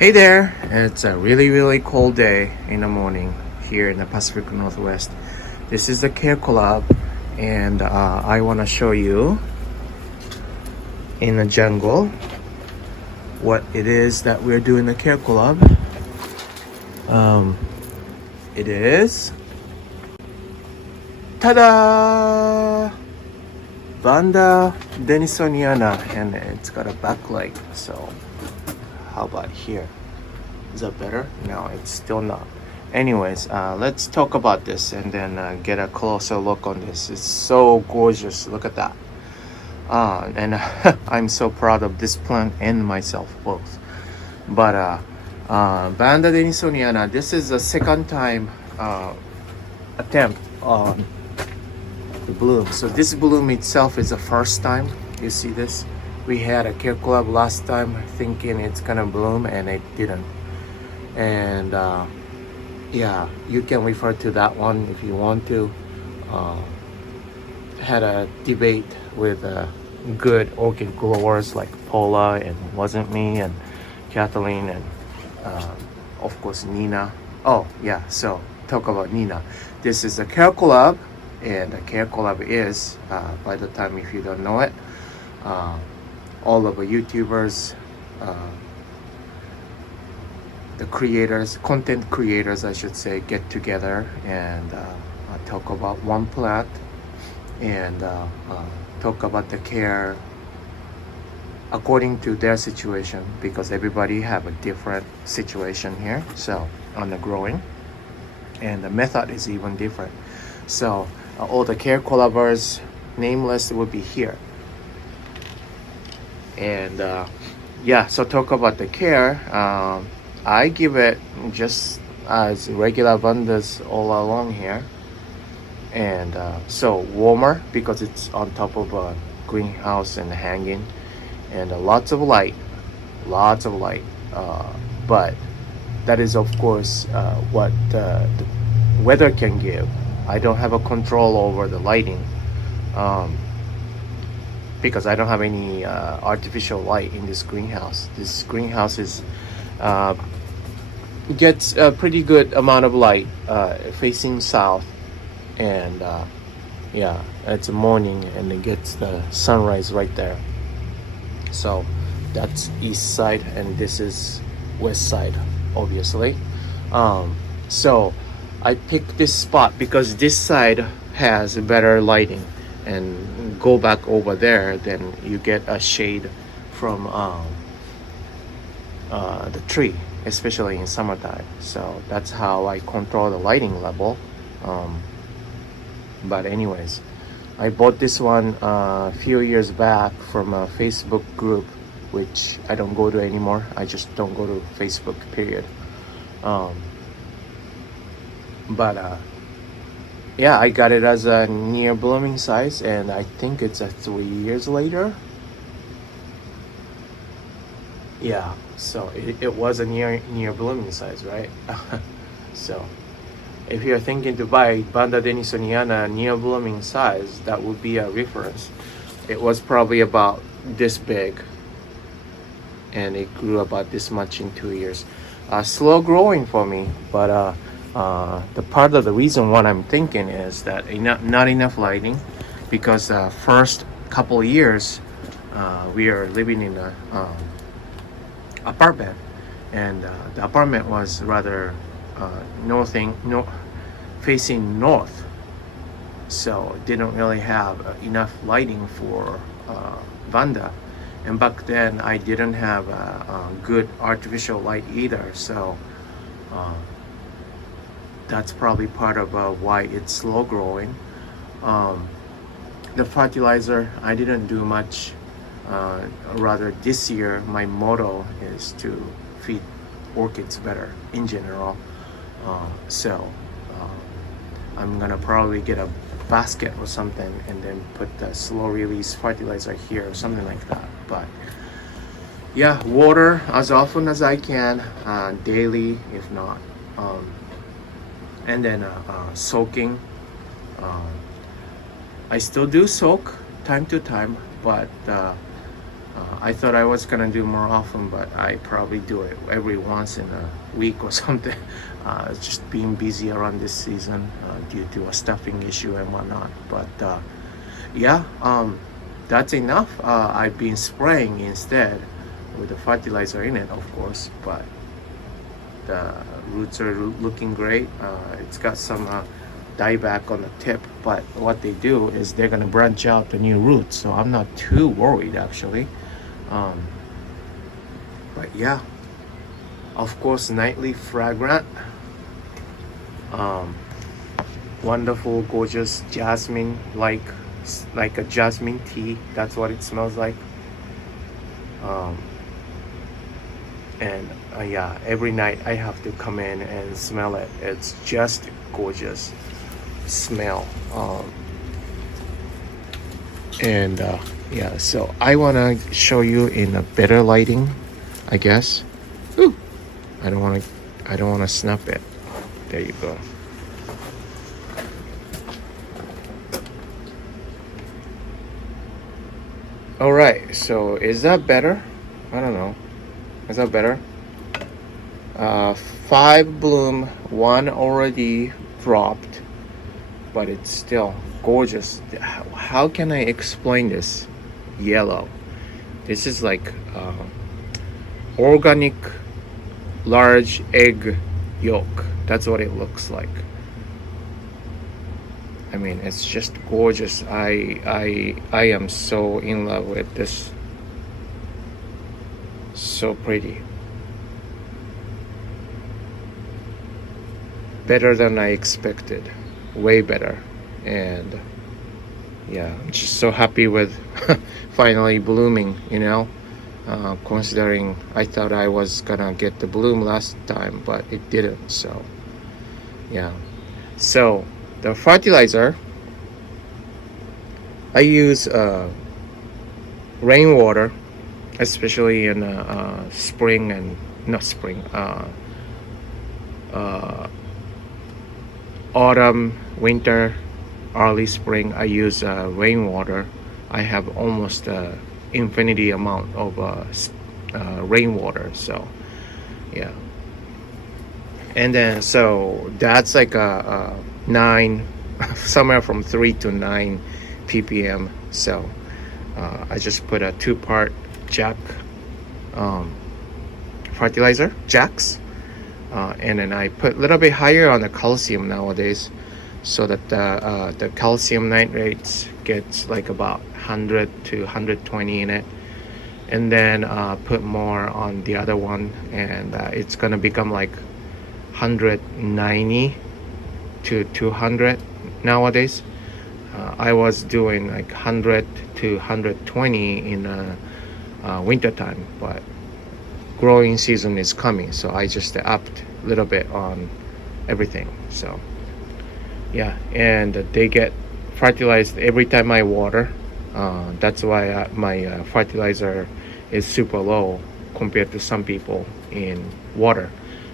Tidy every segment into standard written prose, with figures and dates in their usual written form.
Hey there! It's a really cold day in the morning here in the Pacific Northwest. This is the Care Collab, and I want to show you in the jungle what it is that we're doing the Care Collab. It is ta-da! Vanada denisoniana, and it's got a backlight. So how about here? Is that better? No, it's still not. Anyways, let's talk about this and then get a closer look on this. It's so gorgeous. Look at that. And I'm so proud of this plant and myself both. But Vanada denisoniana, this is the second time attempt on the bloom. So this bloom itself is the first time. You see this? We had a Care Collab last time thinking it's gonna bloom and it didn't. And yeah, you can refer to that one if you want to. Had a debate with good orchid growers like Paula and Wasn't Me and Kathleen and of course Nina. Oh yeah, so talk about Nina. This is the Care Collab, and the Care Collab is, by the time if you don't know it, all of the YouTubers, the creators, content creators I should say, get together and talk about one plant and talk about the care according to their situation, because everybody have a different situation here, so on the growing, and the method is even different. So all the Care Collabers, nameless, will be here. And yeah, so talk about the care. I give it just as regular Vandas all along here, and so warmer because it's on top of a greenhouse and hanging, and lots of light, but that is of course what the weather can give. I don't have a control over the lighting, because I don't have any artificial light in this greenhouse. This greenhouse is gets a pretty good amount of light facing south, and yeah, it's morning and it gets the sunrise right there. So that's east side and this is west side, obviously. So I picked this spot because this side has better lighting, and go back over there, then you get a shade from the tree, especially in summertime. So that's how I control the lighting level. But anyways, I bought this one a few years back from a Facebook group, which I don't go to anymore. I just don't go to Facebook, period. But yeah, I got it as a near blooming size, and I think it's a 3 years later. Yeah, so it was a near blooming size, right? So if you're thinking to buy Vanada denisoniana near blooming size, that would be a reference. It was probably about this big, and it grew about this much in 2 years. Slow growing for me, but the part of the reason what I'm thinking is that not enough lighting, because first couple of years we are living in a apartment, and the apartment was rather facing north, so didn't really have enough lighting for Vanda. And back then I didn't have a good artificial light either, so that's probably part of why it's slow growing. The fertilizer, I didn't do much. Rather this year my motto is to feed orchids better in general. So I'm gonna probably get a basket or something and then put the slow release fertilizer here or something like that. But yeah, water as often as I can, daily if not. And then soaking. I still do soak time to time, but I thought I was gonna do more often, but I probably do it every once in a week or something. Just being busy around this season due to a stuffing issue and whatnot. But yeah, that's enough. I've been spraying instead with the fertilizer in it, of course, but the roots are looking great. It's got some dieback on the tip, but what they do is they're gonna branch out the new roots, so I'm not too worried actually. But yeah, of course, nightly fragrant, wonderful, gorgeous jasmine, like a jasmine tea. That's what it smells like. And yeah, every night I have to come in and smell it. It's just gorgeous smell. And yeah, so I want to show you in a better lighting, I guess. Ooh, I don't want to snap it. There you go. All right, so is that better? I don't know. Is that better? 5 bloom, 1 already dropped, but it's still gorgeous. How can I explain this? Yellow. This is like organic large egg yolk. That's what it looks like. I mean, it's just gorgeous. I am so in love with this. So pretty. Better than I expected. Way better. And yeah, I'm just so happy with finally blooming, you know. Considering I thought I was gonna get the bloom last time, but it didn't. So yeah. So the fertilizer, I use rainwater, especially in spring and not spring, autumn, winter, early spring. I use rainwater. I have almost infinity amount of rainwater. So yeah, and then so that's like a 9, somewhere from 3 to 9 ppm. So I just put a 2-part jack fertilizer jacks, and then I put a little bit higher on the calcium nowadays, so that the calcium nitrates gets like about 100 to 120 in it, and then put more on the other one, and it's gonna become like 190 to 200 nowadays. I was doing like 100 to 120 in winter time, but growing season is coming, so I just upped a little bit on everything. So yeah, and they get fertilized every time I water. That's why my fertilizer is super low compared to some people in water,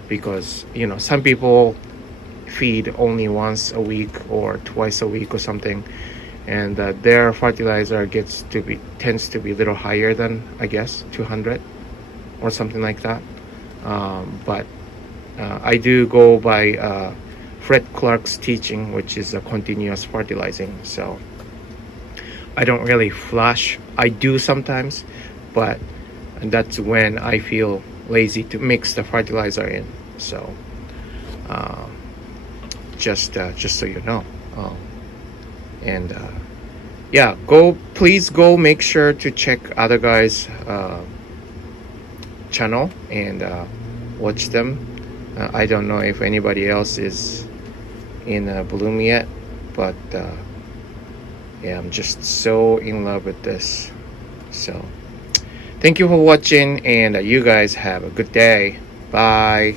because you know, some people feed only once a week or twice a week or something, and their fertilizer tends to be a little higher than, I guess, 200 or something like that. But I do go by Fred Clark's teaching, which is a continuous fertilizing. So I don't really flash. I do sometimes, but that's when I feel lazy to mix the fertilizer in. So just so you know. And yeah, please go make sure to check other guys channel and watch them. I don't know if anybody else is in bloom yet, but yeah, I'm just so in love with this. So thank you for watching, and you guys have a good day. Bye.